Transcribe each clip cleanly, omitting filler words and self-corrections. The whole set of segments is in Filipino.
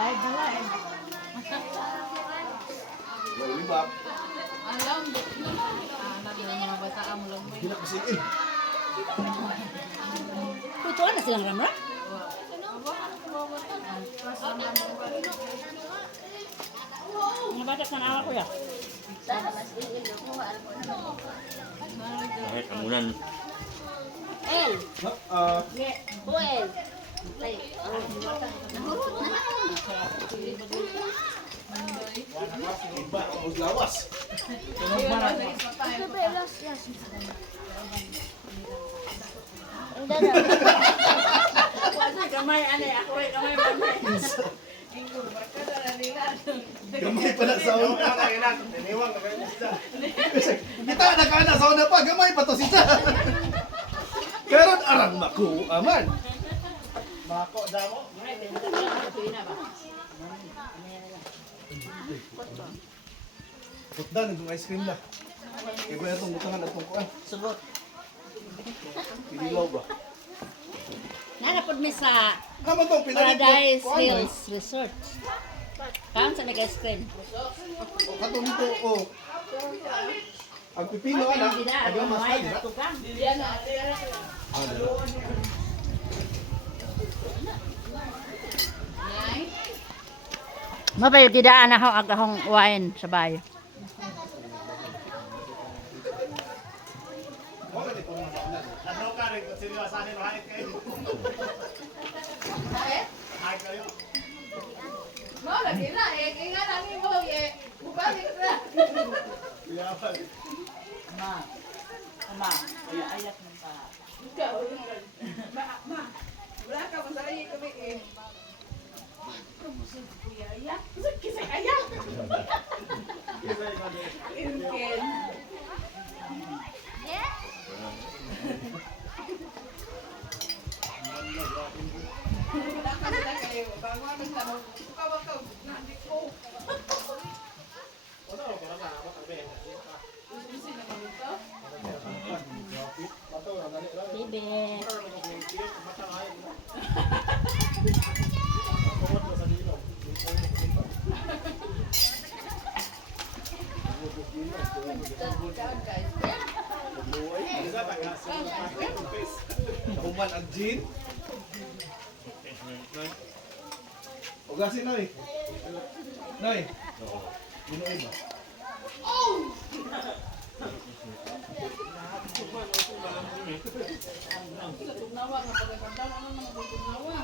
Live na live. Malibak. Alam, anak ng mga bata ang lang mo. Gila kasiin. Tutuan na silang ramra? Mga bata sa awa ko ya. Kahit amunan. El, Ah, Buel. Ay, nahurot na lang. iba ang lawas. Ang dada. Kamay, ane, ako ay kamay banay. Gamay pa na sa una. Kita nakana sa una pa, gamay pa to siya. Karon arang maku aman. Mako damo. Putdan ng ice cream na. Kaya ko itong butangan at kuan. Subot. Ilaw ba? Nanapod mi sa Kaman tong pinalit. Paradise Hills Resort. Kaan sa nag-ice cream? Katong dito oh. Ang pipino ana, aga mas na dira. Mabay gidaan ako agahong wine sa bayo. Mo lagi na eh, kaya nani mo eh. Bubalik na. Ama, kaya ayak mo pa. Ma, wala ka masaya kami eh. Promotion kuya ya. Kisay aya. Inken. Bibe. Human ang gin. Ugasin noy. Noy. Binuin ba? Tugnawa nga pagkakanta ano nang tugnawa.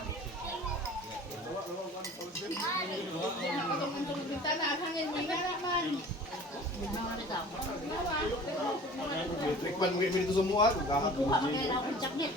Nakatong bintana ang hangin mo nga naman. Trikman mo dito sa mua, gahapon Kuha gin. kaya ako ng chocolate.